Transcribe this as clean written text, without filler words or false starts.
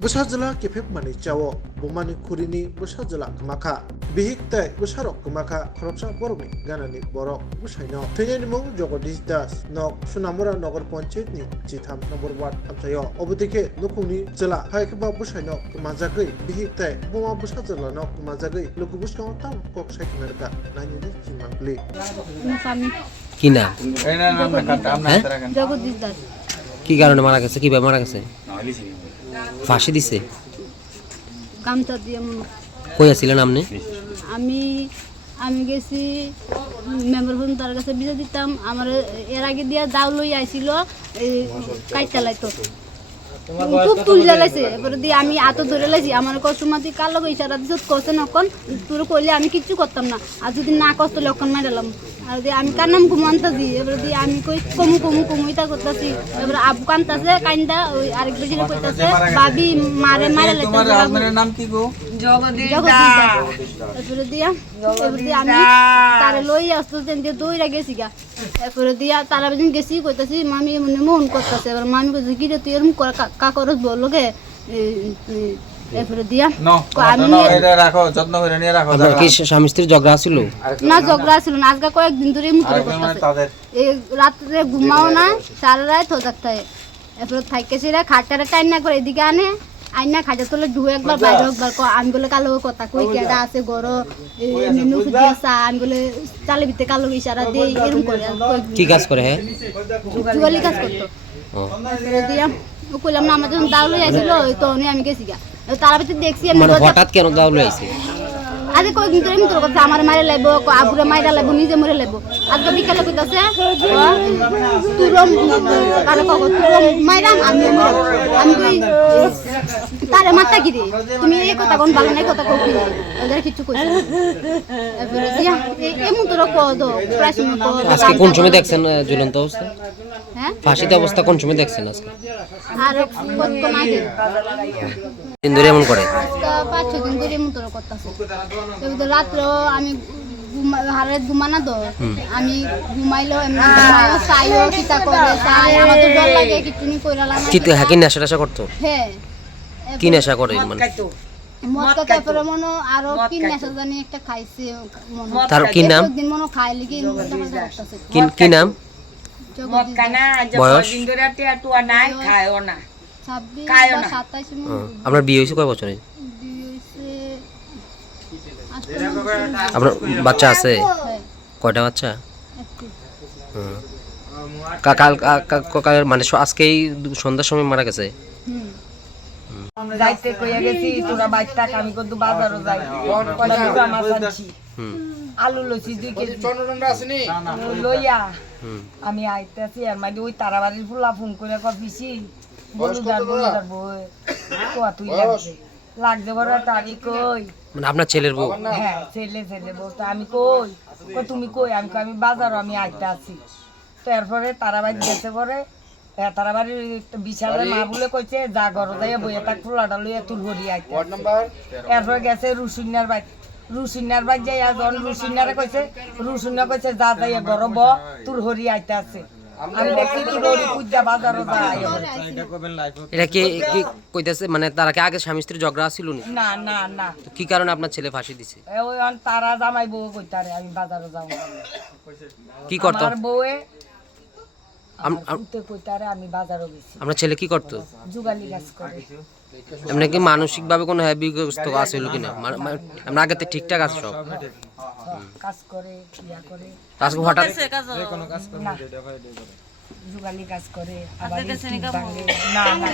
Busajala kefek mani cawo bumani kurini busajala kemaka bihik tai busarok kemaka korupsa borokni ganani borok busaino thaini mung Jagadish Das nok Sunamura Nagar Panchayat ni Chitham number 1 amsayo obotike nukungni jala haikba busaino kemajagoi bihik tai buma busajala nok kemajagoi lokubusno tam kok saikmerka nani ni chimangli কি নাম জগদীশ দাস। কি কারণে মারা গেছে কিভাবে মারা গেছে ফাঁসি দিছে কামটা দিয়ে কই আছিলেন আপনি আমি আমি গেছি মেম্বার ফোন তার কাছে বিজে দিতাম আমার এর আগে দিয়া দাও লই আইছিল এই কাইটা লাইতো খুব তুল জ্বালাইছে এবারে দিয়ে আমি আতো ধরে লাইছি আমার কষ্টমাতি কার লগে ইশারা দিছত কষ্ট নকন তোর কইলে আমি কিচ্ছু করতাম না আর যদি না কষ্ট লক্ষণ মারালাম আর দিয়ে আমি কার নাম কুমান্তাজি এবারে দিয়ে আমি কই কমু ইটা করতেছি এবারে আবু কান্তাছে কাইন্দা ওই আরেক বেজিরে কইতাছে বাবি মারে লাইছে তোমার হাজবেন্ডের নাম কি গো? জগদীশ দাস। এরপরে দিয়া আমি তারে লই আসতো যে দইরা গেছি গা এরপরে দিয়া তারা বেদিন গেছি কইতাছি মামি মনে মন করতেছে এবার মামি কইছে কি রে তুই এরকম কা করস বললোকে এরপরে দিয়া আমি এটা রাখো যত্ন করে নিয়ে রাখো আপনার কি স্বামী স্ত্রীর ঝগড়া ছিল না ঝগড়া ছিল না আজকে কয়েকদিন ধরে মুতরে করতেছে এই রাতে ঘুমাও না সারা রাত হয়ে থাকতে এরপরে থাইকে সেরা খাটটারে টাইন না করে এদিকে আনে আইনা খাজা তোলে ধুয়ে একবার বাইরে একবার আমি বলে কালো কথা কই কেডা আছে গরো মেনু দিয়া চা আমি বলে চালে ভিতরে কালো ইশারা দেই এরকম করে কি কাজ করে হ্যাঁ জুয়ালি কাজ করতো এরপরে দিয়া ও কইলাম না আমার যখন দাও লই আইছিল তো আমি গেছি গা তার ভিতরে দেখছি আমি মানে হঠাৎ কেন দাও লইছে আজকে কয়েকদিন ধরে আমি তোর কথা আমার মারে লাইব আবুরে মাইরা লাইব নিজে মরে লাইব আজকে বিকালে কইতাছে তোর কারে কগ তোর মাইরাম আমি কই তারে মাথা কি রে তুমি এই কথা কোন ভালো নাই কথা কই ওদের কিছু কইছ এবারে দিয়া এমন তোর কদ প্রশ্ন কদ আজকে কোন সময় দেখছেন ঝুলন্ত অবস্থা হ্যাঁ ফাঁসিতে অবস্থা কোন সময় দেখছেন আজকে আর কতক্ষণ আগে দিন ধরে এমন করে আজকে 5-6 দিন ধরে এমন তোর করতেছে তো রাত্রে আমি হারে ঘুমানা তো আমি ঘুমাইলো এমনি ঘুমাইও চাইও কিতা করে চাই আমার তো ডর লাগে কিছু নি কইরা লাগে কি হাকি নেশা টেশা করতো হ্যাঁ কি নেশা করে মানে মদ খাইতে পরে মনে আরো কি নেশা জানি একটা খাইছে মনে তার কি নাম দিন মনে খাইলে কি কি নাম মদ কানা বয়স? দিন ধরে টিয়া নাই খায়ও না 26 খায়ও বা না। 27 আপনার বিয়ে হয়েছে কয় বছরে বিয়ে হইছে আপনার বাচ্চা আছে কয়টা বাচ্চা কাল মানে আজকেই সন্ধ্যার সময় মারা গেছে যাইতে কইয়া গেছি তোরা বাইরটা আমি কত বাজারও যাই কয়টা পুরা মাছ আনছি আলু লইছি 2 কেজি লইয়া আমি আইতাছি আর মাঝে ওই তারাবাড়ির ফুলা ফোন করে কপিছি বলুদার বই কোয়া তুই লাগবে বড় তারি কই মানে আপনার ছেলের বউ হ্যাঁ ছেলে বলতে আমি কই তুমি কই আমি বাজারও আমি আইতে আছি তো এরপরে তারাবাড়ি গেছে পরে তারাবাড়ির বিশালের মা বলে কইছে যা ঘর যাইয়া বইয়া তাক ফুলাটা লইয়া তুল ভরি আইতে এরপরে গেছে রুসুন্যার বাড়ি যাইয়া যখন রুসুন্যারে কইছে রুসুন্যা কইছে যা যাইয়া ঘর ব তুল হরি আইতে আছে আমি দেখছি তুল হরি পূজা বাজারও যাই এটা কি কি কইতাছে মানে তার আগে স্বামী স্ত্রীর ঝগড়া ছিল না না না তো কি কারণে আপনার ছেলে ফাঁসি দিছে ওই তারা জামাই বউ কইতারে আমি বাজারও যাবো কি করতো আমার বউয়ে আম- উঠতে কইতারে আমি বাজারও গেছি আপনার ছেলে কি করতো যুগালি কাজ করে এমনি কি মানসিক ভাবে কোনো হ্যাবিগ্রস্ত আছে কিনা আমরা আগে তো ঠিকঠাক আছে সব কাজ করে ইয়া করে আজকে হঠাৎ না যুগালি কাজ করে আবার ইট ভাঙে। না না